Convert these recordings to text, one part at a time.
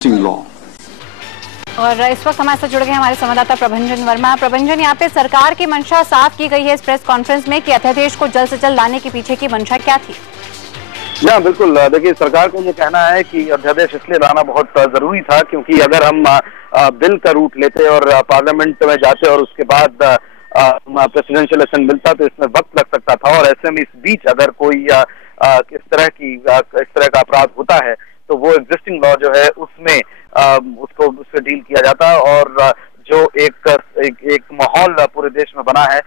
Law. और इस वक्त हमारे साथ जुड़ गए हमारे संवाददाता प्रभंजन वर्मा। प्रभंजन, यहाँ पे सरकार की मंशा साफ की गई है इस प्रेस कॉन्फ्रेंस में कि अध्यादेश को जल्द से जल्द लाने के पीछे की मंशा क्या थी? जी बिल्कुल, देखिए सरकार को ये कहना है कि अध्यादेश इसलिए लाना बहुत जरूरी था क्योंकि अगर हम बिल का रूट लेते और पार्लियामेंट में जाते और उसके बाद प्रेसिडेंशियल इलेक्शन मिलता तो इसमें वक्त लग सकता था। और ऐसे में इस बीच अगर कोई इस तरह का अपराध होता है तो वो एग्जिस्टिंग लॉ जो है उसमें उससे डील किया जाता और जो एक माहौल पूरे देश में बना है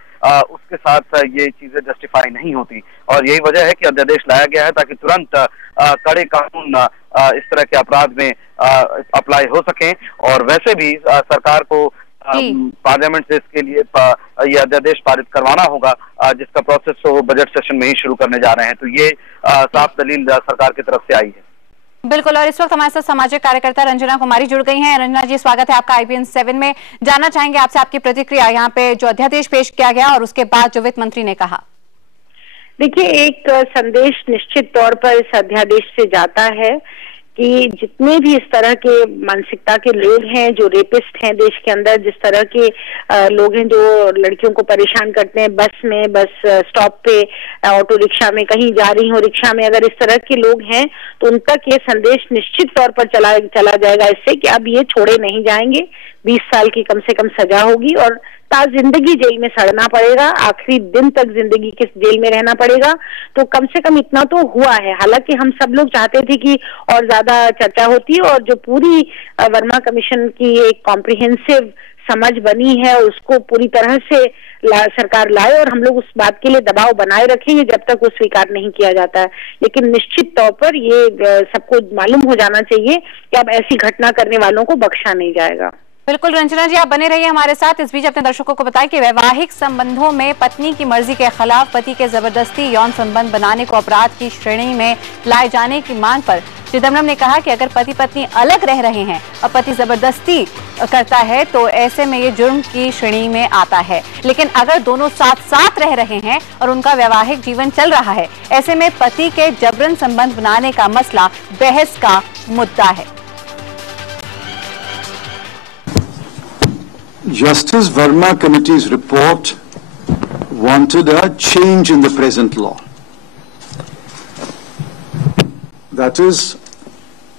उसके साथ ये चीजें जस्टिफाई नहीं होती। और यही वजह है कि अध्यादेश लाया गया है ताकि तुरंत कड़े कानून इस तरह के अपराध में अप्लाई हो सकें। और वैसे भी सरकार को पार्लियामेंट से इसके लिए ये अध्यादेश पारित करवाना होगा जिसका प्रोसेस वो बजट सेशन में ही शुरू करने जा रहे हैं। तो ये साफ दलील सरकार की तरफ से आई है। बिल्कुल। और इस वक्त हमारे साथ सामाजिक कार्यकर्ता रंजना कुमारी जुड़ गई हैं। रंजना जी, स्वागत है आपका IBN 7 में। जानना चाहेंगे आपसे आपकी प्रतिक्रिया यहाँ पे जो अध्यादेश पेश किया गया और उसके बाद जो वित्त मंत्री ने कहा। देखिए, एक संदेश निश्चित तौर पर इस अध्यादेश से जाता है कि जितने भी इस तरह के मानसिकता के लोग हैं, जो रेपिस्ट हैं देश के अंदर, जिस तरह के लोग हैं जो लड़कियों को परेशान करते हैं बस में, बस स्टॉप पे, ऑटो रिक्शा में, कहीं जा रही हो रिक्शा में, अगर इस तरह के लोग हैं तो उन तक ये संदेश निश्चित तौर पर चला जाएगा इससे कि अब ये छोड़े नहीं जाएंगे। 20 साल की कम से कम सजा होगी और जिंदगी जेल में सड़ना पड़ेगा, आखिरी दिन तक जिंदगी के जेल में रहना पड़ेगा। तो कम से कम इतना तो हुआ है। हालांकि हम सब लोग चाहते थे कि और ज्यादा चर्चा होती और जो पूरी वर्मा कमीशन की एक कॉम्प्रिहेंसिव समझ बनी है उसको पूरी तरह से सरकार लाए और हम लोग उस बात के लिए दबाव बनाए रखेंगे जब तक वो स्वीकार नहीं किया जाता है। लेकिन निश्चित तौर पर ये सबको मालूम हो जाना चाहिए कि अब ऐसी घटना करने वालों को बख्शा नहीं जाएगा। बिल्कुल रंजना जी, आप बने रहिए हमारे साथ। इस बीच अपने दर्शकों को बताएं कि वैवाहिक संबंधों में पत्नी की मर्जी के खिलाफ पति के जबरदस्ती यौन संबंध बनाने को अपराध की श्रेणी में लाए जाने की मांग पर चिदम्बरम ने कहा कि अगर पति पत्नी अलग रह रहे हैं और पति जबरदस्ती करता है तो ऐसे में ये जुर्म की श्रेणी में आता है। लेकिन अगर दोनों साथ साथ रह रहे हैं और उनका वैवाहिक जीवन चल रहा है, ऐसे में पति के जबरन संबंध बनाने का मसला बहस का मुद्दा है। Justice Verma Committee's report wanted a change in the present law. That is,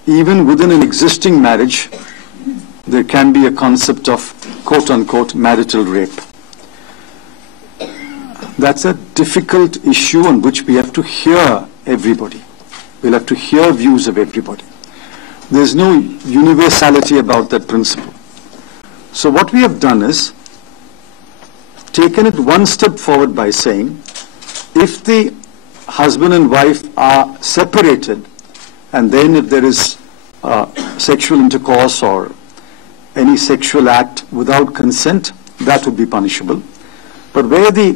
even within an existing marriage, there can be a concept of quote-unquote marital rape. That's a difficult issue on which we have to hear everybody. We'll have to hear views of everybody. There's no universality about that principle. So what we have done is taken it one step forward by saying if the husband and wife are separated and then if there is sexual intercourse or any sexual act without consent, that would be punishable. But where the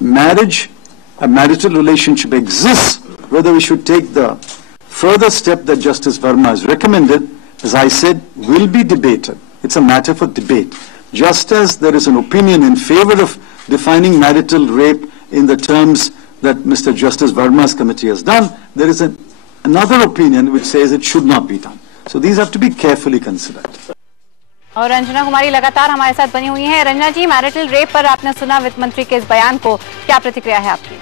marriage, a marital relationship exists, whether we should take the further step that Justice Verma has recommended, as I said, will be debated. It's a matter for debate. Just as there is an opinion in favor of defining marital rape in the terms that Mr. Justice Verma's committee has done, there is another opinion which says it should not be done. So these have to be carefully considered. और रंजना कुमारी लगातार हमारे साथ बनी हुई हैं। रंजना जी, marital rape पर आपने सुना वित्त मंत्री के इस बयान को, क्या प्रतिक्रिया है आपकी?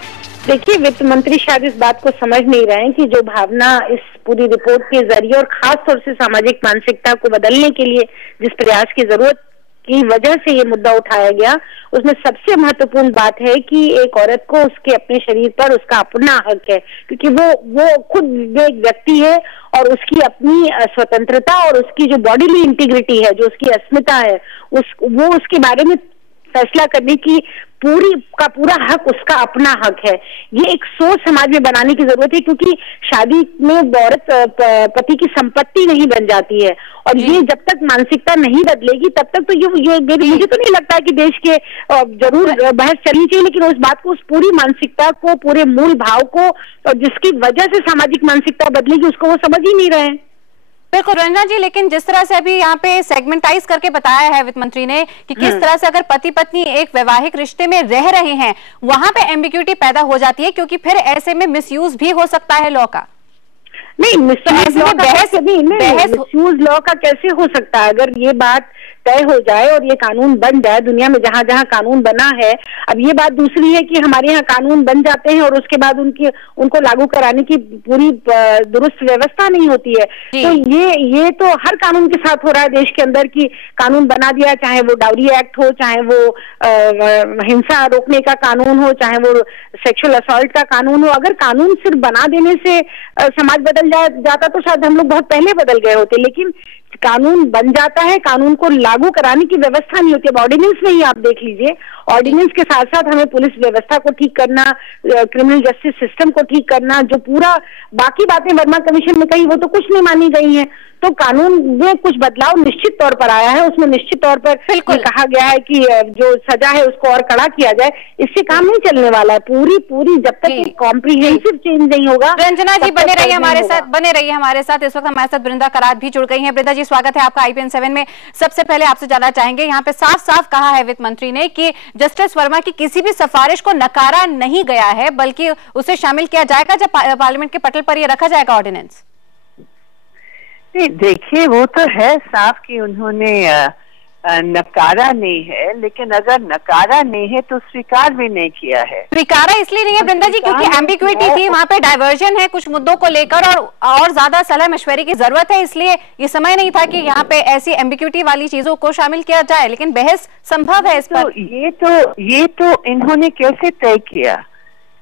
देखिए, वित्त मंत्री शायद इस बात को समझ नहीं रहे हैं कि जो भावना इस पूरी रिपोर्ट के जरिए और खास तौर से सामाजिक मानसिकता को बदलने के लिए जिस प्रयास की जरूरत की वजह से ये मुद्दा उठाया गया, उसमें सबसे महत्वपूर्ण बात है कि एक औरत को उसके अपने शरीर पर उसका अपना हक है, क्योंकि वो खुद एक व्यक्ति है और उसकी अपनी स्वतंत्रता और उसकी जो बॉडीली इंटीग्रिटी है, जो उसकी अस्मिता है, वो उसके बारे में फैसला करने की पूरा हक उसका अपना हक है। ये एक सोच समाज में बनाने की जरूरत है क्योंकि शादी में औरत पति की संपत्ति नहीं बन जाती है और ये जब तक मानसिकता नहीं बदलेगी तब तक तो ये मुझे तो नहीं लगता है कि देश के जरूर बहस चलनी चाहिए, लेकिन उस बात को, उस पूरी मानसिकता को, पूरे मूल भाव को और जिसकी वजह से सामाजिक मानसिकता बदलेगी उसको वो समझ ही नहीं रहे हैं। बिल्कुल रंजना जी, लेकिन जिस तरह से अभी यहाँ पे सेगमेंटाइज करके बताया है वित्त मंत्री ने कि किस तरह से अगर पति पत्नी एक वैवाहिक रिश्ते में रह रहे हैं वहां पे एम्बिग्यूटी पैदा हो जाती है, क्योंकि फिर ऐसे में मिसयूज भी हो सकता है लॉ का। नहीं, मिसयूज लॉ का कैसे हो सकता है? अगर ये बात तय हो जाए और ये कानून बन जाए दुनिया में जहां जहां कानून बना है, अब ये बात दूसरी है कि हमारे यहाँ कानून बन जाते हैं और उसके बाद उनको लागू कराने की पूरी दुरुस्त व्यवस्था नहीं होती है। तो ये तो हर कानून के साथ हो रहा है देश के अंदर की कानून बना दिया, चाहे वो डाउरी एक्ट हो, चाहे वो हिंसा रोकने का कानून हो, चाहे वो सेक्सुअल असॉल्ट का कानून हो। अगर कानून सिर्फ बना देने से समाज बदल जाता तो शायद हम लोग बहुत पहले बदल गए होते, लेकिन कानून बन जाता है, कानून को लागू कराने की व्यवस्था नहीं होती। अब ऑर्डिनेंस में ही आप देख लीजिए, ऑर्डिनेंस के साथ साथ हमें पुलिस व्यवस्था को ठीक करना, क्रिमिनल जस्टिस सिस्टम को ठीक करना, जो पूरा बाकी बातें वर्मा कमीशन में कही वो तो कुछ नहीं मानी गई हैं। तो कानून में कुछ बदलाव निश्चित तौर पर आया है, उसमें निश्चित तौर पर कहा गया है कि जो सजा है उसको और कड़ा किया जाए। इससे काम नहीं चलने वाला है। पूरी जब तक कॉम्प्रिहेंसिव चेंज नहीं होगा। रंजना जी बने रहिए हमारे साथ। इस वक्त हमारे साथ वृंदा करात भी जुड़ गई हैं। वृंदा जी, स्वागत है आपका IPN 7 में। सबसे पहले आपसे जानना चाहेंगे, यहाँ पे साफ साफ कहा है वित्त मंत्री ने कि जस्टिस वर्मा की किसी भी सिफारिश को नकारा नहीं गया है, बल्कि उसे शामिल किया जाएगा जब पार्लियामेंट के पटल पर यह रखा जाएगा ऑर्डिनेंस। देखिए, वो तो है साफ कि उन्होंने नकारा नहीं है, लेकिन अगर नकारा नहीं है तो स्वीकार भी नहीं किया है। स्वीकारा इसलिए नहीं है वृंदा जी क्योंकि एम्बिग्विटी थी, वहाँ पे डाइवर्जन है कुछ मुद्दों को लेकर और ज्यादा सलाह मशवरे की जरूरत है, इसलिए ये समय नहीं था कि यहाँ पे ऐसी एम्बिग्विटी वाली चीजों को शामिल किया जाए, लेकिन बहस संभव है इस पर। ये तो इन्होंने कैसे तय किया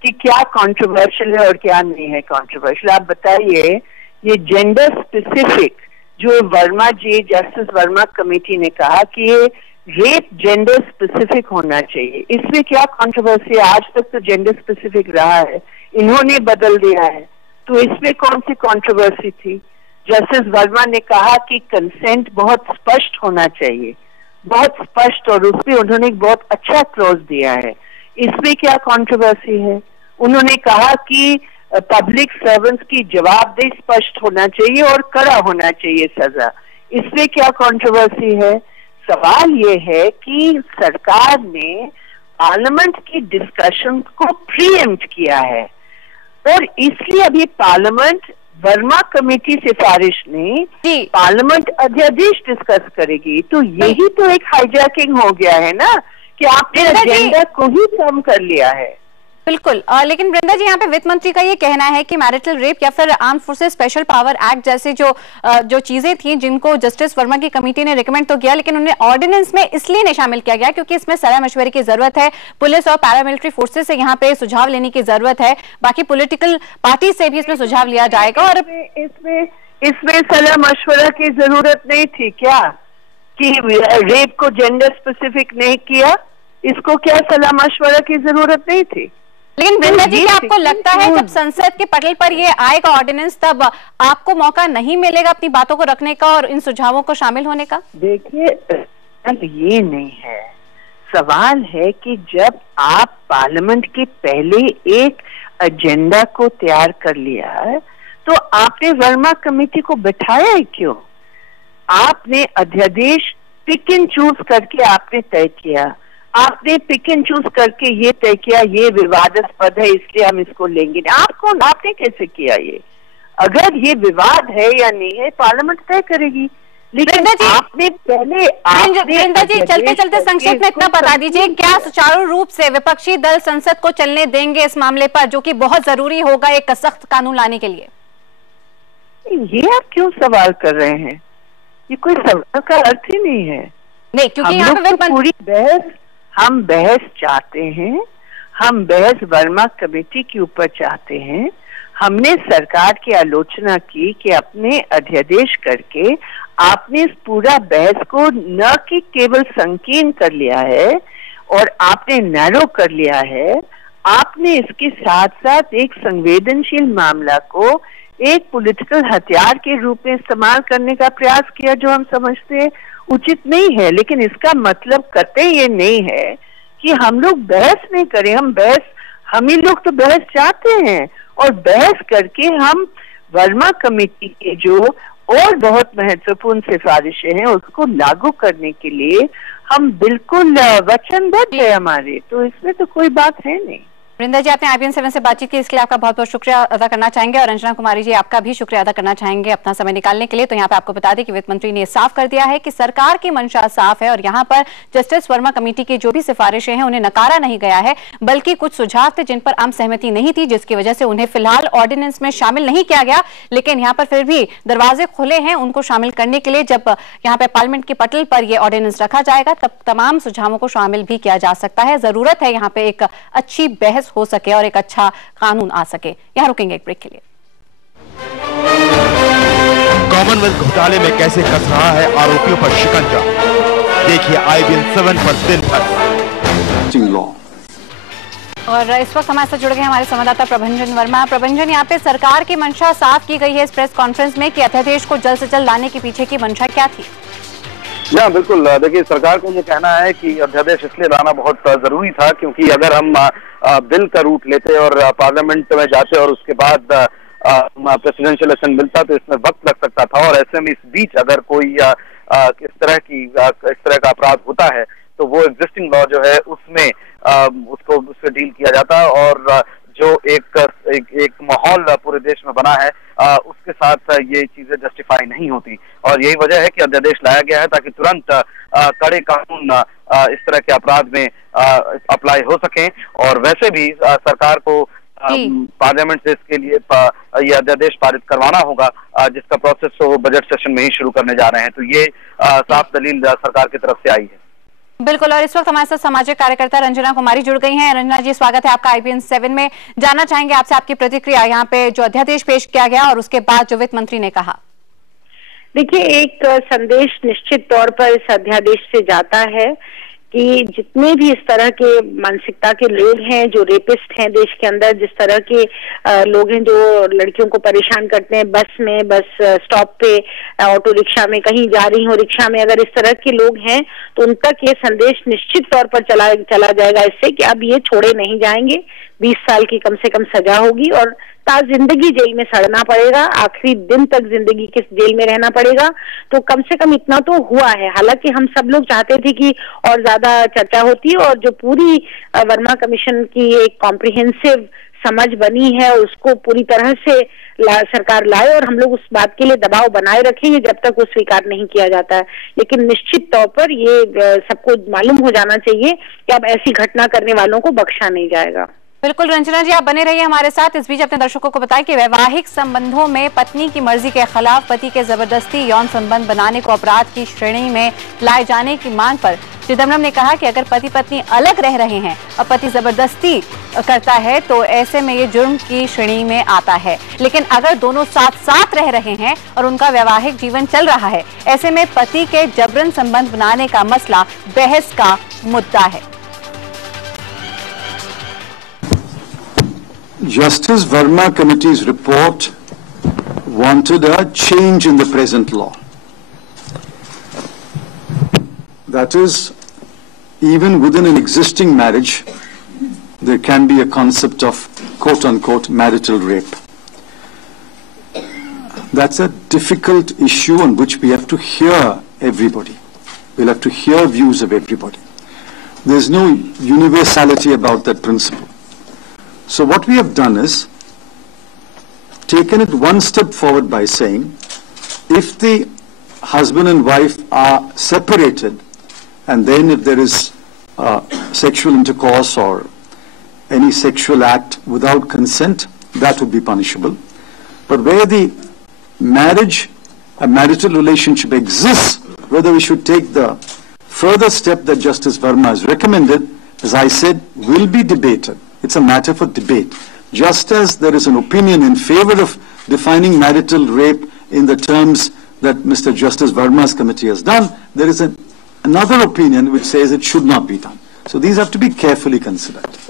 कि क्या कॉन्ट्रोवर्शियल है और क्या नहीं है कॉन्ट्रोवर्शियल? आप बताइए। ये जेंडर स्पेसिफिक जो वर्मा जी, जस्टिस वर्मा कमेटी ने कहा कि ये रेप जेंडर स्पेसिफिक होना चाहिए, इसमें क्या कंट्रोवर्सी है? आज तक तो जेंडर स्पेसिफिक रहा है, इन्होंने बदल दिया है, तो इसमें कौन सी कंट्रोवर्सी थी? जस्टिस वर्मा ने कहा कि कंसेंट बहुत स्पष्ट होना चाहिए, बहुत स्पष्ट, और उसमें उन्होंने एक बहुत अच्छा क्लॉज दिया है, इसमें क्या कंट्रोवर्सी है? उन्होंने कहा कि पब्लिक सर्वेंट्स की जवाबदेही स्पष्ट होना चाहिए और कड़ा होना चाहिए सजा, इसमें क्या कंट्रोवर्सी है? सवाल ये है कि सरकार ने पार्लियामेंट की डिस्कशन को प्रीएम्प्ट किया है और इसलिए अभी पार्लियामेंट वर्मा कमेटी सिफारिश में पार्लियामेंट अध्यादेश डिस्कस करेगी, तो यही तो एक हाईजैकिंग हो गया है ना कि आपने एजेंडा को ही कम कर लिया है। बिल्कुल, लेकिन वृंदा जी यहाँ पे वित्त मंत्री का ये कहना है कि मैरिटल रेप या फिर arm forces special power act जैसे जो चीजें थी जिनको जस्टिस वर्मा की कमेटी ने रिकमेंड तो किया, लेकिन उन्हें ऑर्डिनेंस में इसलिए नहीं शामिल किया गया क्योंकि इसमें सलाह मशवरे की जरूरत है, पुलिस और पैरामिलिट्री फोर्सेस से यहाँ पे सुझाव लेने की जरूरत है, बाकी पॉलिटिकल पार्टी से भी इसमें सुझाव लिया जाएगा। और इसमें सलाह मशवरा की जरूरत नहीं थी क्या कि रेप को जेंडर स्पेसिफिक नहीं किया? इसको क्या सलाह मशवरा की जरूरत नहीं थी? लेकिन वृंदा जी, क्या आपको लगता है जब संसद के पटल पर ये आएगा ऑर्डिनेंस तब आपको मौका नहीं मिलेगा अपनी बातों को रखने का और इन सुझावों को शामिल होने का? देखिए, ये नहीं है, सवाल है कि जब आप पार्लियामेंट के पहले एक एजेंडा को तैयार कर लिया है तो आपने वर्मा कमेटी को बैठाया है क्यों? आपने अध्यादेश पिक एंड चूज करके आपने तय किया, आपने पिक एंड चूज करके ये तय किया ये विवादास्पद है इसलिए हम इसको लेंगे। आपने कैसे किया ये? अगर ये विवाद है या नहीं है पार्लियामेंट तय करेगी, लेकिन आपने पहले वृंदा जी चलते चलते संक्षेप में इतना बता दीजिए, क्या सुचारू रूप से विपक्षी दल संसद को चलने देंगे इस मामले पर जो कि बहुत जरूरी होगा एक सख्त कानून लाने के लिए? ये आप क्यों सवाल कर रहे हैं? ये कोई सवाल का अर्थ ही नहीं है। नहीं, क्योंकि यहाँ पे पूरी हम बहस चाहते हैं, हम बहस वर्मा कमेटी के ऊपर चाहते हैं। हमने सरकार की आलोचना की कि अपने अध्यादेश करके आपने इस पूरा बहस को न कि केवल संकीर्ण कर लिया है और आपने नैरो कर लिया है, आपने इसके साथ साथ एक संवेदनशील मामला को एक पॉलिटिकल हथियार के रूप में इस्तेमाल करने का प्रयास किया जो हम समझते हैं उचित नहीं है। लेकिन इसका मतलब कतई ये नहीं है कि हम लोग बहस नहीं करें। हम ही लोग तो बहस चाहते हैं और बहस करके हम वर्मा कमेटी के जो और बहुत महत्वपूर्ण सिफारिशें हैं उसको लागू करने के लिए हम बिल्कुल वचनबद्ध है हमारे, तो इसमें तो कोई बात है नहीं। वृंदा जी, आपने IBN 7 से बातचीत की, इसके लिए आपका बहुत बहुत शुक्रिया अदा करना चाहेंगे। और रंजना कुमारी जी, आपका भी शुक्रिया अदा करना चाहेंगे अपना समय निकालने के लिए। तो यहाँ पे आपको बता दें कि वित्त मंत्री ने साफ कर दिया है कि सरकार की मंशा साफ है और यहाँ पर जस्टिस वर्मा कमेटी की जो भी सिफारिशें हैं उन्हें नकारा नहीं गया है, बल्कि कुछ सुझाव थे जिन पर आम सहमति नहीं थी, जिसकी वजह से उन्हें फिलहाल ऑर्डिनेंस में शामिल नहीं किया गया। लेकिन यहाँ पर फिर भी दरवाजे खुले हैं उनको शामिल करने के लिए। जब यहाँ पे पार्लियामेंट के पटल पर यह ऑर्डिनेंस रखा जाएगा तब तमाम सुझावों को शामिल भी किया जा सकता है। जरूरत है यहाँ पे एक अच्छी बहस हो सके और एक अच्छा कानून आ सके। यहां रुकेंगे एक ब्रेक के लिए। कॉमनवेल्थ घोटाले में कैसे कस रहा है आरोपियों पर शिकंजा, देखिए IBN 7 पर दिन भर। और इस वक्त हमारे साथ जुड़ गए हमारे संवाददाता प्रभंजन वर्मा। प्रभंजन, यहाँ पे सरकार की मंशा साफ की गई है इस प्रेस कॉन्फ्रेंस में कि अध्यादेश को जल्द से जल्द लाने के पीछे की मंशा क्या थी? हाँ बिल्कुल, देखिए सरकार को ये कहना है कि अध्यादेश इसलिए लाना बहुत जरूरी था क्योंकि अगर हम बिल का रूट लेते और पार्लियामेंट में जाते और उसके बाद प्रेसिडेंशियल इलेक्शन मिलता तो इसमें वक्त लग सकता था। और ऐसे में इस बीच अगर कोई इस तरह का अपराध होता है तो वो एग्जिस्टिंग लॉ जो है उसमें उससे डील किया जाता और जो एक माहौल पूरे देश में बना है उसके साथ ये चीजें जस्टिफाई नहीं होती। और यही वजह है कि अध्यादेश लाया गया है ताकि तुरंत कड़े कानून इस तरह के अपराध में अप्लाई हो सकें। और वैसे भी सरकार को पार्लियामेंट से इसके लिए ये अध्यादेश पारित करवाना होगा जिसका प्रोसेस तो वो बजट सेशन में ही शुरू करने जा रहे हैं। तो ये साफ दलील सरकार की तरफ से आई है। बिल्कुल। और इस वक्त हमारे साथ सामाजिक कार्यकर्ता रंजना कुमारी जुड़ गई हैं। रंजना जी, स्वागत है आपका IBN 7 में। जानना चाहेंगे आपसे आपकी प्रतिक्रिया यहाँ पे जो अध्यादेश पेश किया गया और उसके बाद जो वित्त मंत्री ने कहा। देखिए, एक संदेश निश्चित तौर पर इस अध्यादेश से जाता है कि जितने भी इस तरह के मानसिकता के लोग हैं, जो रेपिस्ट हैं देश के अंदर, जिस तरह के लोग हैं जो लड़कियों को परेशान करते हैं बस में, बस स्टॉप पे, ऑटो रिक्शा में, कहीं जा रही हो रिक्शा में, अगर इस तरह के लोग हैं तो उन तक ये संदेश निश्चित तौर पर चला जाएगा इससे कि अब ये छोड़े नहीं जाएंगे। 20 साल की कम से कम सजा होगी और जिंदगी जेल में सड़ना पड़ेगा, आखिरी दिन तक जिंदगी के जेल में रहना पड़ेगा। तो कम से कम इतना तो हुआ है। हालांकि हम सब लोग चाहते थे कि और ज्यादा चर्चा होती और जो पूरी वर्मा कमीशन की एक कॉम्प्रिहेंसिव समझ बनी है उसको पूरी तरह से सरकार लाए और हम लोग उस बात के लिए दबाव बनाए रखेंगे जब तक वो स्वीकार नहीं किया जाता है। लेकिन निश्चित तौर पर ये सबको मालूम हो जाना चाहिए कि अब ऐसी घटना करने वालों को बख्शा नहीं जाएगा। बिल्कुल। रंजना जी, आप बने रहिए हमारे साथ। इस बीच अपने दर्शकों को बताएं कि वैवाहिक संबंधों में पत्नी की मर्जी के खिलाफ पति के जबरदस्ती यौन संबंध बनाने को अपराध की श्रेणी में लाए जाने की मांग पर चिदम्बरम ने कहा कि अगर पति पत्नी अलग रह रहे हैं और पति जबरदस्ती करता है तो ऐसे में ये जुर्म की श्रेणी में आता है। लेकिन अगर दोनों साथ साथ रह रहे हैं और उनका वैवाहिक जीवन चल रहा है, ऐसे में पति के जबरन संबंध बनाने का मसला बहस का मुद्दा है। Justice Verma Committee's report wanted a change in the present law. That is, even within an existing marriage, there can be a concept of quote-unquote marital rape. That's a difficult issue on which we have to hear everybody. We'll have to hear views of everybody. There's no universality about that principle. So what we have done is taken it one step forward by saying, if the husband and wife are separated and then if there is sexual intercourse or any sexual act without consent, that would be punishable. But where the marriage, a marital relationship exists, whether we should take the further step that Justice Verma has recommended, as I said, will be debated. It's a matter for debate. Just as there is an opinion in favor of defining marital rape in the terms that Mr. Justice Verma's committee has done, there is another opinion which says it should not be done. So these have to be carefully considered.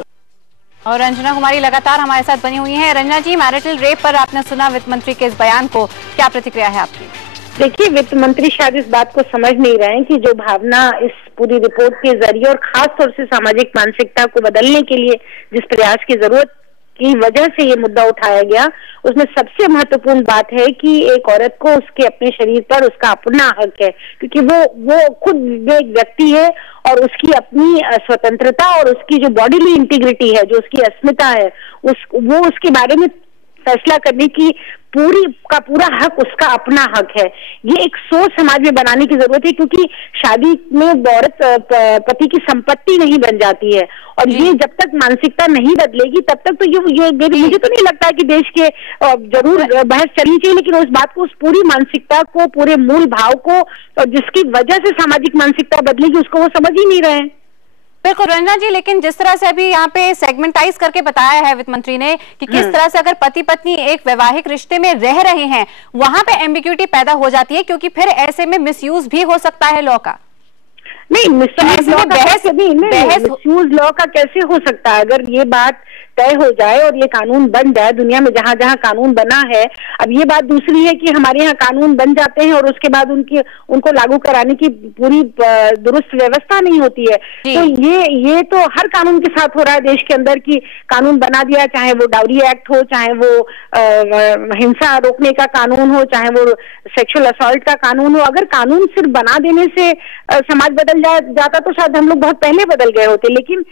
और रंजना कुमारी लगातार हमारे साथ बनी हुई हैं। रंजना जी, marital rape पर आपने सुना वित्त मंत्री के इस बयान को, क्या प्रतिक्रिया है आपकी? देखिए, वित्त मंत्री शायद इस बात को समझ नहीं रहे हैं कि जो भावना इस पूरी रिपोर्ट के जरिए और खास तौर से सामाजिक मानसिकता को बदलने के लिए जिस प्रयास की जरूरत की वजह से ये मुद्दा उठाया गया, उसमें सबसे महत्वपूर्ण बात है कि एक औरत को उसके अपने शरीर पर उसका अपना हक है, क्योंकि वो खुद एक व्यक्ति है और उसकी अपनी स्वतंत्रता और उसकी जो बॉडीली इंटीग्रिटी है, जो उसकी अस्मिता है, वो उसके बारे में फैसला करने की पूरा हक उसका अपना हक है। ये एक सोच समाज में बनाने की जरूरत है, क्योंकि शादी में औरत पति की संपत्ति नहीं बन जाती है, और ये जब तक मानसिकता नहीं बदलेगी तब तक तो ये मुझे तो नहीं लगता है कि देश के जरूर बहस चलनी चाहिए, लेकिन उस बात को, उस पूरी मानसिकता को, पूरे मूल भाव को, और जिसकी वजह से सामाजिक मानसिकता बदलेगी, उसको वो समझ ही नहीं रहे हैं। बिल्कुल रंजना जी, लेकिन जिस तरह से अभी यहाँ पे सेगमेंटाइज करके बताया है वित्त मंत्री ने कि किस तरह से अगर पति पत्नी एक वैवाहिक रिश्ते में रह रहे हैं, वहां पे एम्बिग्यूटी पैदा हो जाती है, क्योंकि फिर ऐसे में मिसयूज भी हो सकता है लॉ का। नहीं, मिसयूज लॉ का कैसे हो सकता है? अगर ये बात तय हो जाए और ये कानून बन जाए दुनिया में जहां जहां कानून बना है, अब ये बात दूसरी है कि हमारे यहाँ कानून बन जाते हैं और उसके बाद उनको लागू कराने की पूरी दुरुस्त व्यवस्था नहीं होती है। तो ये तो हर कानून के साथ हो रहा है देश के अंदर की कानून बना दिया, चाहे वो डाउरी एक्ट हो, चाहे वो हिंसा रोकने का कानून हो, चाहे वो सेक्सुअल असॉल्ट का कानून हो। अगर कानून सिर्फ बना देने से समाज बदल जाता तो शायद हम लोग बहुत पहले बदल गए होते, लेकिन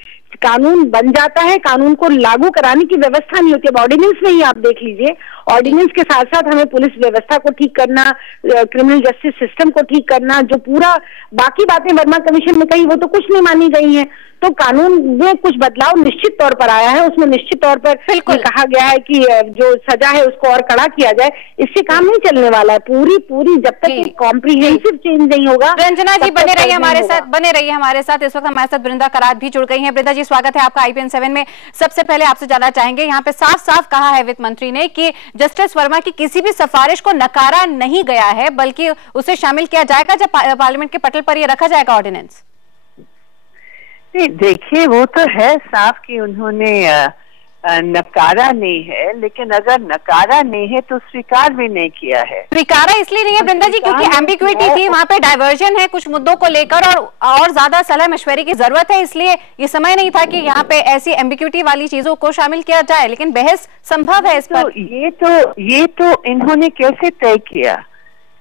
कानून बन जाता है, कानून को लागू कराने की व्यवस्था नहीं होती। अब ऑर्डिनेंस में ही आप देख लीजिए, ऑर्डिनेंस के साथ साथ हमें पुलिस व्यवस्था को ठीक करना, क्रिमिनल जस्टिस सिस्टम को ठीक करना, जो पूरा बाकी बातें वर्मा कमीशन में कही वो तो कुछ नहीं मानी गई हैं। तो कानून में कुछ बदलाव निश्चित तौर पर आया है, उसमें निश्चित तौर पर कहा गया है कि जो सजा है उसको और कड़ा किया जाए। इससे काम नहीं चलने वाला है, पूरी जब तक कॉम्प्रिहेंसिव चेंज नहीं होगा। रंजना जी बने रहिए हमारे साथ। इस वक्त हमारे साथ वृंदा करात भी जुड़ गई हैं। वृंदा जी, स्वागत है आपका IPN 7 में। सबसे पहले आपसे जानना चाहेंगे, यहाँ पे साफ साफ कहा है वित्त मंत्री ने कि जस्टिस वर्मा की किसी भी सिफारिश को नकारा नहीं गया है, बल्कि उसे शामिल किया जाएगा जब पार्लियामेंट के पटल पर यह रखा जाएगा ऑर्डिनेंस। नहीं, देखिए वो तो है साफ कि उन्होंने नकारा नहीं है, लेकिन अगर नकारा नहीं है तो स्वीकार भी नहीं किया है। स्वीकारा इसलिए नहीं है वृंदा जी क्योंकि एम्बिग्युइटी थी, वहाँ पे डाइवर्जन है कुछ मुद्दों को लेकर और ज्यादा सलाह मशवरे की जरूरत है, इसलिए ये समय नहीं था कि यहाँ पे ऐसी एम्बिग्युइटी वाली चीजों को शामिल किया जाए, लेकिन बहस संभव है इस पर। ये तो इन्होंने कैसे तय किया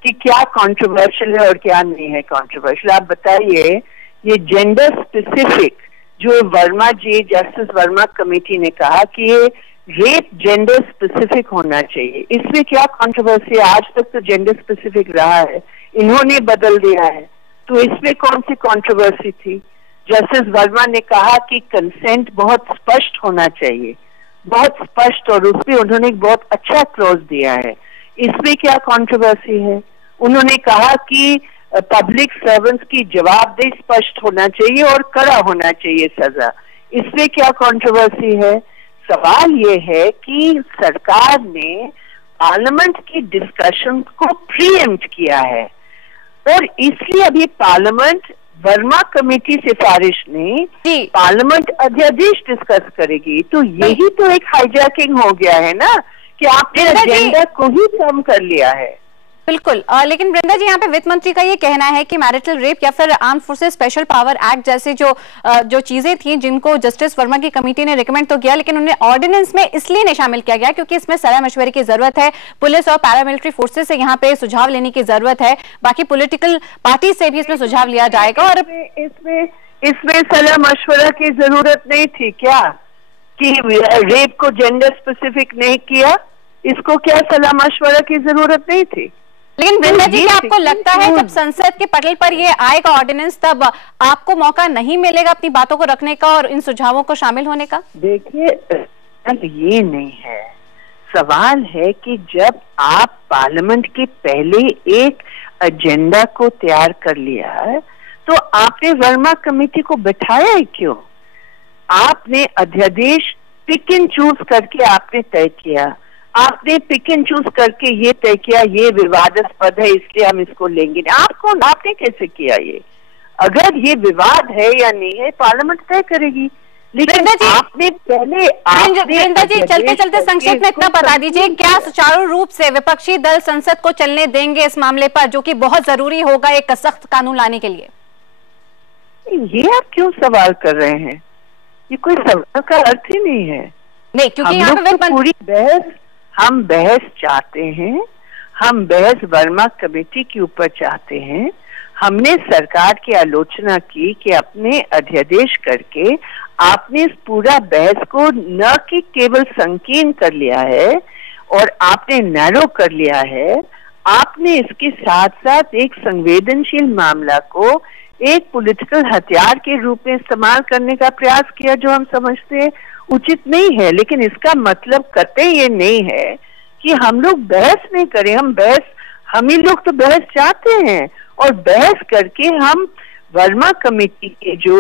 कि क्या कॉन्ट्रोवर्शियल है और क्या नहीं है कॉन्ट्रोवर्शियल? आप बताइए। ये जेंडर स्पेसिफिक जो वर्मा जी, जस्टिस वर्मा कमेटी ने कहा कि ये रेप जेंडर स्पेसिफिक होना चाहिए, इसमें क्या कंट्रोवर्सी है? आज तक तो जेंडर स्पेसिफिक रहा है, इन्होंने बदल दिया है, तो इसमें कौन सी कंट्रोवर्सी थी? जस्टिस वर्मा ने कहा कि कंसेंट बहुत स्पष्ट होना चाहिए, बहुत स्पष्ट, और उसमें उन्होंने एक बहुत अच्छा क्लॉज दिया है, इसमें क्या कंट्रोवर्सी है? उन्होंने कहा कि पब्लिक सर्वेंट्स की जवाबदेही स्पष्ट होना चाहिए और कड़ा होना चाहिए सजा, इसमें क्या कंट्रोवर्सी है? सवाल ये है कि सरकार ने पार्लियामेंट की डिस्कशन को प्रीएम्प्ट किया है और इसलिए अभी पार्लियामेंट वर्मा कमेटी सिफारिश ने पार्लियामेंट अध्यादेश डिस्कस करेगी, तो यही तो एक हाईजैकिंग हो गया है ना कि आपने एजेंडा को ही कम कर लिया है। बिल्कुल, लेकिन वृंदा जी यहाँ पे वित्त मंत्री का ये कहना है कि मैरिटल रेप या फिर arm forces special power act जैसे जो चीजें थी जिनको जस्टिस वर्मा की कमेटी ने रिकमेंड तो किया, लेकिन उन्हें ऑर्डिनेंस में इसलिए नहीं शामिल किया गया क्योंकि इसमें सलाह मशवरे की जरूरत है, पुलिस और पैरामिलिट्री फोर्सेस से यहाँ पे सुझाव लेने की जरूरत है, बाकी पॉलिटिकल पार्टी से भी इसमें सुझाव लिया जाएगा। और इसमें सलाह मशवरा की जरूरत नहीं थी क्या कि रेप को जेंडर स्पेसिफिक नहीं किया? इसको क्या सलाह मशवरा की जरूरत नहीं थी? लेकिन वृंदा जी, क्या आपको लगता है जब संसद के पटल पर ये आएगा ऑर्डिनेंस तब आपको मौका नहीं मिलेगा अपनी बातों को रखने का और इन सुझावों को शामिल होने का? देखिए, ये नहीं है, सवाल है कि जब आप पार्लियामेंट के पहले एक एजेंडा को तैयार कर लिया है तो आपने वर्मा कमेटी को बैठाया है क्यों? आपने अध्यादेश पिक एंड चूज करके आपने तय किया, आपने पिक एंड चूज करके ये तय किया ये विवादास्पद है इसलिए हम इसको लेंगे नहीं। आपने कैसे किया ये? अगर ये विवाद है या नहीं है पार्लियामेंट तय करेगी, लेकिन आपने पहले वृंदा जी चलते चलते संक्षेप में इतना बता दीजिए, क्या सुचारू रूप से विपक्षी दल संसद को चलने देंगे इस मामले पर, जो कि बहुत जरूरी होगा एक सख्त कानून लाने के लिए? ये आप क्यों सवाल कर रहे हैं? ये कोई सवाल का अर्थ ही नहीं है। नहीं, क्योंकि यहाँ पे पूरी बहस, हम बहस चाहते हैं, हम बहस वर्मा कमेटी के ऊपर चाहते हैं। हमने सरकार की आलोचना की कि अपने अध्यादेश करके आपने इस पूरा बहस को न कि केवल संकीर्ण कर लिया है और आपने नैरो कर लिया है, आपने इसके साथ साथ एक संवेदनशील मामला को एक पॉलिटिकल हथियार के रूप में इस्तेमाल करने का प्रयास किया, जो हम समझते उचित नहीं है। लेकिन इसका मतलब कतई ये नहीं है कि हम लोग बहस नहीं करें। हम ही लोग तो बहस चाहते हैं और बहस करके हम वर्मा कमेटी के जो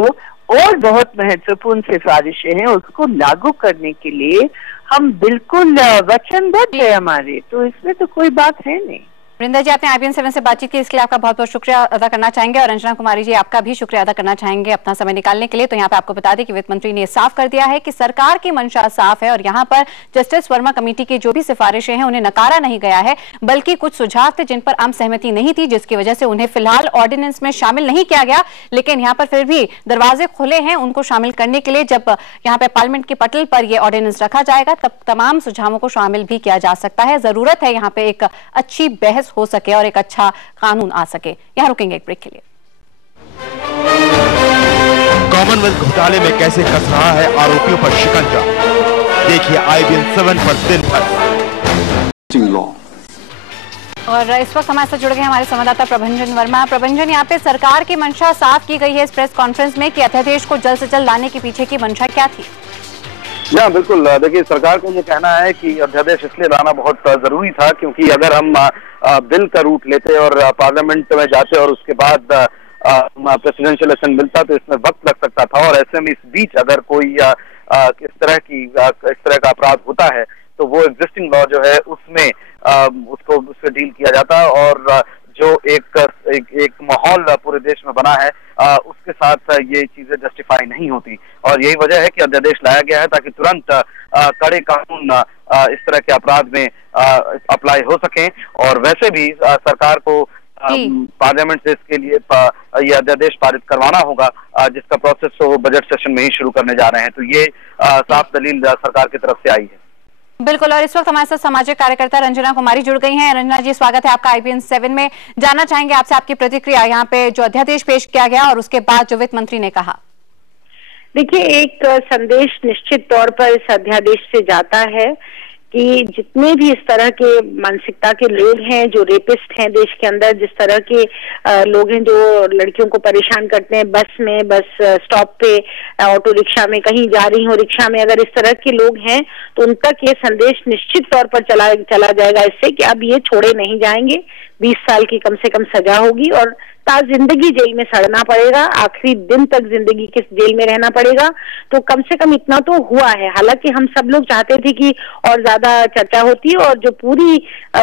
और बहुत महत्वपूर्ण सिफारिशें हैं उसको लागू करने के लिए हम बिल्कुल वचनबद्ध है हमारे, तो इसमें तो कोई बात है नहीं। वृंदा जी, आपने IBN 7 से बातचीत की, इसके लिए आपका बहुत बहुत शुक्रिया अदा करना चाहेंगे और रंजना कुमारी जी आपका भी शुक्रिया अदा करना चाहेंगे अपना समय निकालने के लिए। तो यहाँ पे आपको बता दें कि वित्त मंत्री ने साफ कर दिया है कि सरकार की मंशा साफ है और यहाँ पर जस्टिस वर्मा कमेटी की जो भी सिफारिशें हैं उन्हें नकारा नहीं गया है, बल्कि कुछ सुझाव थे जिन पर आम सहमति नहीं थी, जिसकी वजह से उन्हें फिलहाल ऑर्डिनेंस में शामिल नहीं किया गया। लेकिन यहाँ पर फिर भी दरवाजे खुले हैं उनको शामिल करने के लिए। जब यहाँ पे पार्लियामेंट के पटल पर यह ऑर्डिनेंस रखा जाएगा तब तमाम सुझावों को शामिल भी किया जा सकता है। जरूरत है यहाँ पे एक अच्छी बहस हो सके और एक अच्छा कानून आ सके। यहां रुकेंगे एक ब्रेक के लिए। कॉमनवेल्थ घोटाले में कैसे कस रहा है आरोपियों पर शिकंजा, देखिए IBN 7 पर दिन भर। और इस वक्त हमारे साथ जुड़ गए हमारे संवाददाता प्रभंजन वर्मा। प्रभंजन, यहाँ पे सरकार की मंशा साफ की गई है इस प्रेस कॉन्फ्रेंस में कि अध्यादेश को जल्द से जल्द लाने के पीछे की मंशा क्या थी? हाँ बिल्कुल, देखिए सरकार का ये कहना है कि अध्यादेश इसलिए लाना बहुत जरूरी था क्योंकि अगर हम बिल का रूट लेते और पार्लियामेंट में जाते और उसके बाद प्रेसिडेंशियल इलेक्शन मिलता तो इसमें वक्त लग सकता था, और ऐसे में इस बीच अगर कोई इस तरह का अपराध होता है तो वो एग्जिस्टिंग लॉ जो है उसमें उससे डील किया जाता और जो एक माहौल पूरे देश में बना है उसके साथ ये चीजें जस्टिफाई नहीं होती। और यही वजह है कि अध्यादेश लाया गया है ताकि तुरंत कड़े कानून इस तरह के अपराध में अप्लाई हो सकें। और वैसे भी सरकार को पार्लियामेंट से इसके लिए ये अध्यादेश पारित करवाना होगा, जिसका प्रोसेस वो बजट सेशन में ही शुरू करने जा रहे हैं। तो ये साफ दलील सरकार की तरफ से आई है। बिल्कुल, और इस वक्त हमारे साथ सामाजिक कार्यकर्ता रंजना कुमारी जुड़ गई हैं। रंजना जी, स्वागत है आपका IBN 7 में। जानना चाहेंगे आपसे आपकी प्रतिक्रिया यहाँ पे जो अध्यादेश पेश किया गया और उसके बाद जो वित्त मंत्री ने कहा। देखिए, एक संदेश निश्चित तौर पर इस अध्यादेश से जाता है कि जितने भी इस तरह के मानसिकता के लोग हैं, जो रेपिस्ट हैं देश के अंदर, जिस तरह के लोग हैं जो लड़कियों को परेशान करते हैं बस में, बस स्टॉप पे, ऑटो रिक्शा में, कहीं जा रही हो रिक्शा में, अगर इस तरह के लोग हैं तो उन तक ये संदेश निश्चित तौर पर चला जाएगा इससे कि अब ये छोड़े नहीं जाएंगे। 20 साल की कम से कम सजा होगी और जिंदगी जेल में सड़ना पड़ेगा, आखिरी दिन तक जिंदगी के जेल में रहना पड़ेगा। तो कम से कम इतना तो हुआ है। हालांकि हम सब लोग चाहते थे कि और ज्यादा चर्चा होती और जो पूरी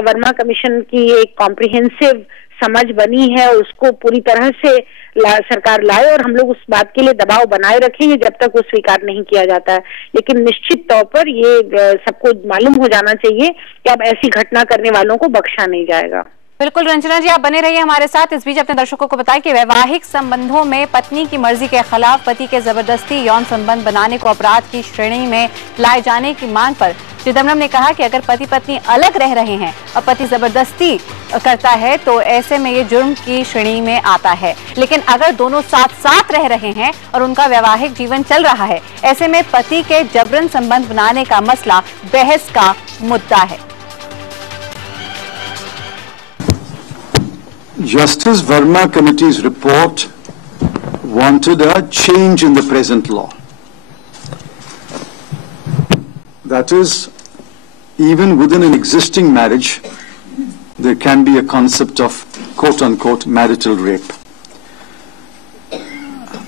वर्मा कमीशन की एक कॉम्प्रिहेंसिव समझ बनी है उसको पूरी तरह से सरकार लाए, और हम लोग उस बात के लिए दबाव बनाए रखेंगे जब तक वो स्वीकार नहीं किया जाता है। लेकिन निश्चित तौर पर ये सबको मालूम हो जाना चाहिए कि अब ऐसी घटना करने वालों को बख्शा नहीं जाएगा। बिल्कुल रंजना जी, आप बने रहिए हमारे साथ। इस बीच अपने दर्शकों को बताएं कि वैवाहिक संबंधों में पत्नी की मर्जी के खिलाफ पति के जबरदस्ती यौन संबंध बनाने को अपराध की श्रेणी में लाए जाने की मांग पर चिदम्बरम ने कहा कि अगर पति पत्नी अलग रह रहे हैं और पति जबरदस्ती करता है तो ऐसे में ये जुर्म की श्रेणी में आता है। लेकिन अगर दोनों साथ साथ रह रहे हैं और उनका वैवाहिक जीवन चल रहा है, ऐसे में पति के जबरन संबंध बनाने का मसला बहस का मुद्दा है। Justice Verma Committee's report wanted a change in the present law. That is, even within an existing marriage, there can be a concept of quote-unquote marital rape.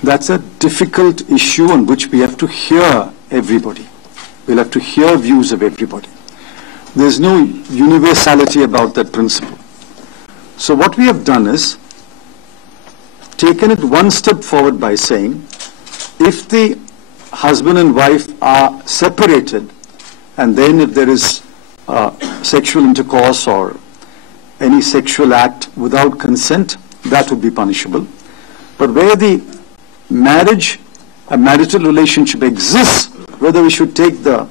That's a difficult issue on which we have to hear everybody. We'll have to hear views of everybody. There's no universality about that principle. So what we have done is taken it one step forward by saying, if the husband and wife are separated and then if there is sexual intercourse or any sexual act without consent, that would be punishable. But where the marriage, a marital relationship exists, whether we should take the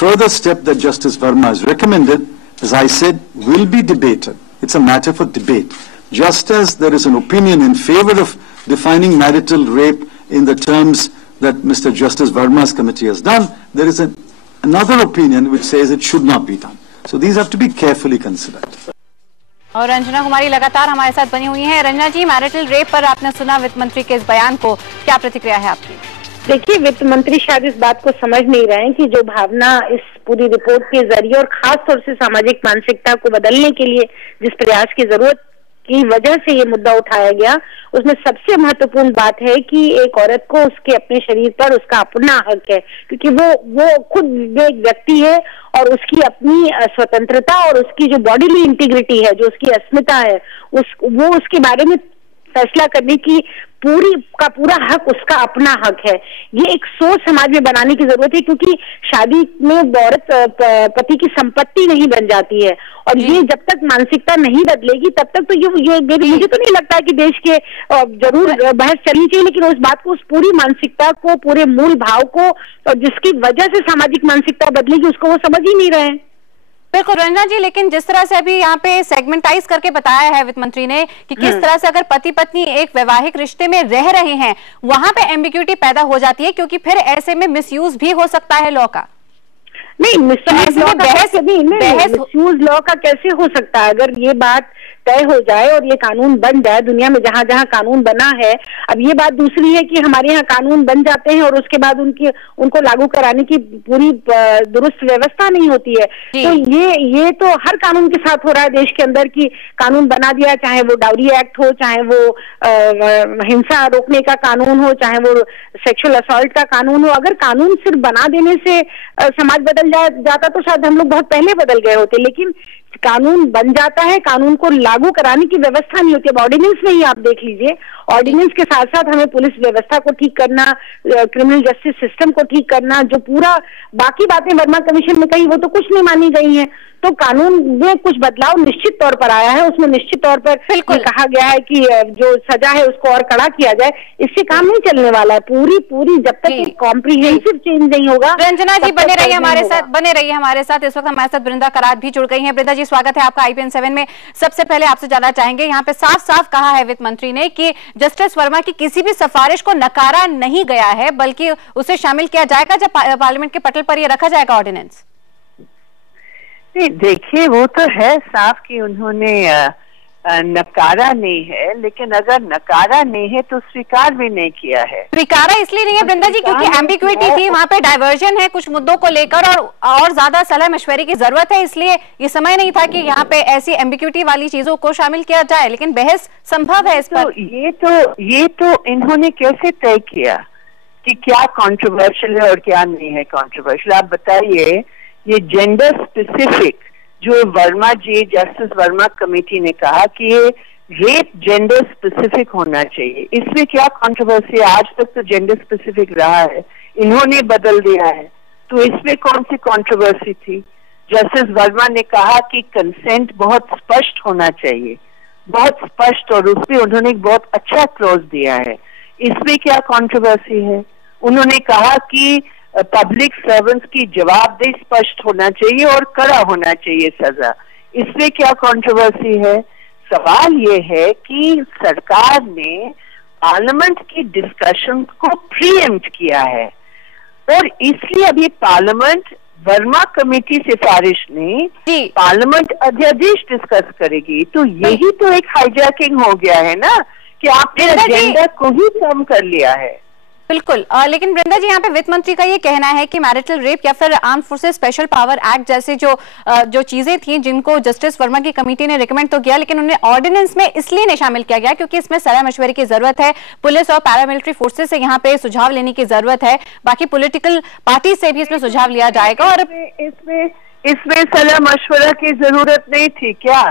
further step that Justice Verma has recommended, as I said, will be debated. It's a matter for debate. Just as there is an opinion in favor of defining marital rape in the terms that Mr. Justice Verma's committee has done, there is another opinion which says it should not be done. So these have to be carefully considered. और रंजना कुमारी लगातार हमारे साथ बनी हुई हैं। रंजना जी, marital rape पर आपने सुना वित्त मंत्री के इस बयान को, क्या प्रतिक्रिया है आपकी? देखिए, वित्त मंत्री शायद इस बात को समझ नहीं रहे हैं कि जो भावना इस पूरी रिपोर्ट के जरिए और खास तौर से सामाजिक मानसिकता को बदलने के लिए जिस प्रयास की जरूरत की वजह से ये मुद्दा उठाया गया, उसमें सबसे महत्वपूर्ण बात है कि एक औरत को उसके अपने शरीर पर उसका अपना हक है, क्योंकि वो खुद एक व्यक्ति है और उसकी अपनी स्वतंत्रता और उसकी जो बॉडीली इंटीग्रिटी है, जो उसकी अस्मिता है, वो उसके बारे में फैसला करने की पूरा हक उसका अपना हक है। ये एक सोच समाज में बनाने की जरूरत है, क्योंकि शादी में औरत पति की संपत्ति नहीं बन जाती है, और ये जब तक मानसिकता नहीं बदलेगी तब तक तो ये मुझे तो नहीं लगता है कि देश के जरूर बहस चलनी चाहिए, लेकिन उस बात को, उस पूरी मानसिकता को, पूरे मूल भाव को, और जिसकी वजह से सामाजिक मानसिकता बदलेगी, उसको वो समझ ही नहीं रहे हैं। बिल्कुल रंजना जी, लेकिन जिस तरह से अभी यहाँ पे सेगमेंटाइज करके बताया है वित्त मंत्री ने कि किस तरह से अगर पति पत्नी एक वैवाहिक रिश्ते में रह रहे हैं, वहां पे एम्बिग्यूटी पैदा हो जाती है, क्योंकि फिर ऐसे में मिसयूज भी हो सकता है लॉ का। नहीं, मिसयूज लॉ का कैसे हो सकता है? अगर ये बात तय हो जाए और ये कानून बन जाए, दुनिया में जहां जहां कानून बना है, अब ये बात दूसरी है कि हमारे यहाँ कानून बन जाते हैं और उसके बाद उनको लागू कराने की पूरी दुरुस्त व्यवस्था नहीं होती है। तो ये तो हर कानून के साथ हो रहा है देश के अंदर कि कानून बना दिया, चाहे वो डाउरी एक्ट हो, चाहे वो हिंसा रोकने का कानून हो, चाहे वो सेक्सुअल असॉल्ट का कानून हो। अगर कानून सिर्फ बना देने से समाज बदल जाता तो शायद हम लोग बहुत पहले बदल गए होते, लेकिन कानून बन जाता है, कानून को लागू कराने की व्यवस्था नहीं होती। अब ऑर्डिनेंस में ही आप देख लीजिए, ऑर्डिनेंस के साथ साथ हमें पुलिस व्यवस्था को ठीक करना, क्रिमिनल जस्टिस सिस्टम को ठीक करना, जो पूरा बाकी बातें वर्मा कमीशन में कही वो तो कुछ नहीं मानी गई हैं। तो कानून में कुछ बदलाव निश्चित तौर पर आया है, उसमें निश्चित तौर पर कहा गया है कि जो सजा है उसको और कड़ा किया जाए। इससे काम नहीं चलने वाला है, पूरी जब तक कॉम्प्रिहेंसिव चेंज नहीं होगा। रंजना जी बने रहिए हमारे साथ। इस वक्त हमारे साथ वृंदा करात भी जुड़ गई हैं। वृंदा जी, स्वागत है आपका IPN 7 में। सबसे पहले आपसे जानना चाहेंगे, यहाँ पे साफ साफ कहा है वित्त मंत्री ने कि जस्टिस वर्मा की किसी भी सिफारिश को नकारा नहीं गया है, बल्कि उसे शामिल किया जाएगा जब पार्लियामेंट के पटल पर यह रखा जाएगा ऑर्डिनेंस। देखिए, वो तो है साफ कि उन्होंने नकारा नहीं है, लेकिन अगर नकारा नहीं है तो स्वीकार भी नहीं किया है। स्वीकारा इसलिए नहीं है वृंदा जी क्योंकि एम्बिग्युइटी थी, वहाँ पे डाइवर्जन है कुछ मुद्दों को लेकर और ज्यादा सलाह मशवरे की जरूरत है, इसलिए ये समय नहीं था कि यहाँ पे ऐसी एम्बिग्युइटी वाली चीजों को शामिल किया जाए, लेकिन बहस संभव है इस पर। ये तो इन्होंने कैसे तय किया कि क्या कॉन्ट्रोवर्शियल है और क्या नहीं है कॉन्ट्रोवर्शियल? आप बताइए। ये जेंडर स्पेसिफिक जो वर्मा जी, जस्टिस वर्मा कमेटी ने कहा कि ये रेप जेंडर स्पेसिफिक होना चाहिए, इसमें क्या कंट्रोवर्सी है? आज तक तो जेंडर स्पेसिफिक रहा है, इन्होंने बदल दिया है, तो इसमें कौन सी कंट्रोवर्सी थी? जस्टिस वर्मा ने कहा कि कंसेंट बहुत स्पष्ट होना चाहिए, बहुत स्पष्ट, और उसमें उन्होंने एक बहुत अच्छा क्लॉज दिया है, इसमें क्या कंट्रोवर्सी है? उन्होंने कहा कि पब्लिक सर्वेंट्स की जवाबदेही स्पष्ट होना चाहिए और कड़ा होना चाहिए सजा, इसमें क्या कंट्रोवर्सी है? सवाल ये है कि सरकार ने पार्लियामेंट की डिस्कशन को प्रीएम्प्ट किया है और इसलिए अभी पार्लियामेंट वर्मा कमेटी सिफारिश ने पार्लियामेंट अध्यादेश डिस्कस करेगी, तो यही तो एक हाईजैकिंग हो गया है ना कि आपने एजेंडा को ही कम कर लिया है। बिल्कुल, लेकिन वृंदा जी यहाँ पे वित्त मंत्री का ये कहना है कि मैरिटल रेप या फिर arm forces special power act जैसे जो चीजें थी जिनको जस्टिस वर्मा की कमेटी ने रिकमेंड तो किया, लेकिन उन्हें ऑर्डिनेंस में इसलिए नहीं शामिल किया गया क्योंकि इसमें सलाह मशवरे की जरूरत है, पुलिस और पैरामिलिट्री फोर्सेस से यहाँ पे सुझाव लेने की जरूरत है, बाकी पॉलिटिकल पार्टी से भी इसमें सुझाव लिया जाएगा। और इसमें सलाह मशवरा की जरूरत नहीं थी क्या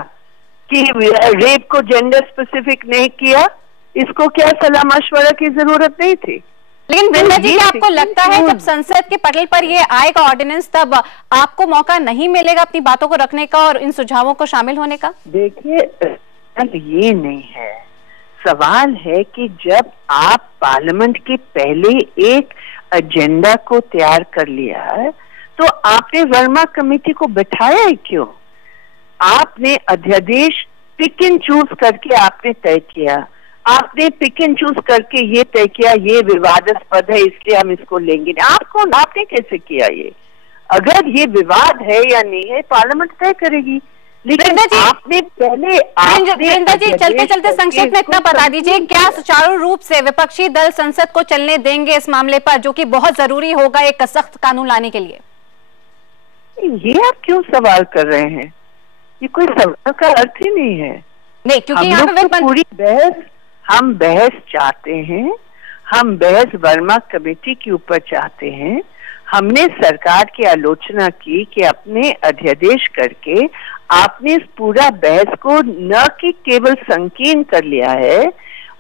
कि रेप को जेंडर स्पेसिफिक नहीं किया? इसको क्या सलाह मशवरा की जरूरत नहीं थी? लेकिन वृंदा जी, क्या आपको लगता है जब संसद के पटल पर ये आएगा ऑर्डिनेंस तब आपको मौका नहीं मिलेगा अपनी बातों को रखने का और इन सुझावों को शामिल होने का? देखिए, ये नहीं है, सवाल है कि जब आप पार्लियामेंट के पहले एक एजेंडा को तैयार कर लिया तो आपने वर्मा कमेटी को बिठाया है क्यों? आपने अध्यादेश पिक एंड चूज करके आपने तय किया, आपने पिक एंड चूज करके ये तय किया ये विवादास्पद है इसलिए हम इसको लेंगे नहीं। आपने कैसे किया ये? अगर ये विवाद है या नहीं है पार्लियामेंट तय करेगी, लेकिन आपने पहले वृंदा जी चलते चलते संक्षेप में इतना बता दीजिए, क्या सुचारू रूप से विपक्षी दल संसद को चलने देंगे इस मामले पर, जो कि बहुत जरूरी होगा एक सख्त कानून लाने के लिए? ये आप क्यों सवाल कर रहे हैं? ये कोई सवाल का अर्थ ही नहीं है। नहीं, क्योंकि यहाँ पे पूरी हम बहस चाहते हैं, हम बहस वर्मा कमेटी के ऊपर चाहते हैं। हमने सरकार की आलोचना की कि अपने अध्यादेश करके आपने इस पूरा बहस को न कि केवल संकीर्ण कर लिया है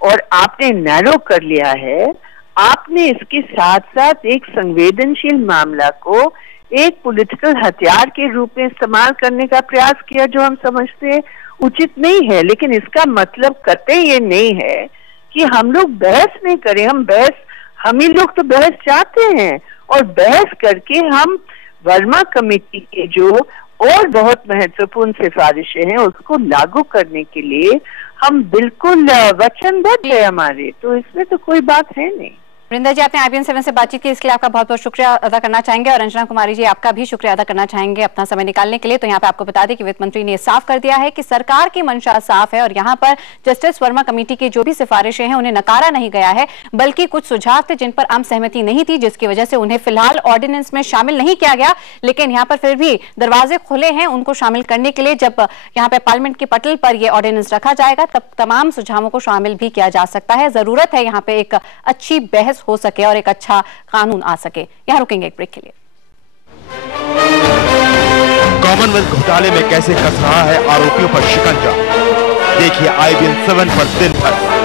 और आपने नैरो कर लिया है, आपने इसके साथ साथ एक संवेदनशील मामला को एक पॉलिटिकल हथियार के रूप में इस्तेमाल करने का प्रयास किया, जो हम समझते उचित नहीं है। लेकिन इसका मतलब कतई ये नहीं है कि हम लोग बहस नहीं करें। हम ही लोग तो बहस चाहते हैं और बहस करके हम वर्मा कमेटी के जो और बहुत महत्वपूर्ण सिफारिशें हैं उसको लागू करने के लिए हम बिल्कुल वचनबद्ध है हमारे, तो इसमें तो कोई बात है नहीं। वृंदा जी, आपने IBN 7 से बातचीत की, इसके लिए आपका बहुत बहुत शुक्रिया अदा करना चाहेंगे, और रंजना कुमारी जी आपका भी शुक्रिया अदा करना चाहेंगे अपना समय निकालने के लिए। तो यहाँ पे आपको बता दें कि वित्त मंत्री ने साफ कर दिया है कि सरकार की मंशा साफ है और यहाँ पर जस्टिस वर्मा कमेटी की जो भी सिफारिशें हैं उन्हें नकारा नहीं गया है, बल्कि कुछ सुझाव थे जिन पर आम सहमति नहीं थी, जिसकी वजह से उन्हें फिलहाल ऑर्डिनेंस में शामिल नहीं किया गया। लेकिन यहाँ पर फिर भी दरवाजे खुले हैं उनको शामिल करने के लिए। जब यहाँ पे पार्लियामेंट के पटल पर यह ऑर्डिनेंस रखा जाएगा तब तमाम सुझावों को शामिल भी किया जा सकता है। जरूरत है यहाँ पे एक अच्छी बहस हो सके और एक अच्छा कानून आ सके। यहां रुकेंगे एक ब्रेक के लिए। कॉमनवेल्थ घोटाले में कैसे कस रहा है आरोपियों पर शिकंजा, देखिए IBN 7 पर दिन भर।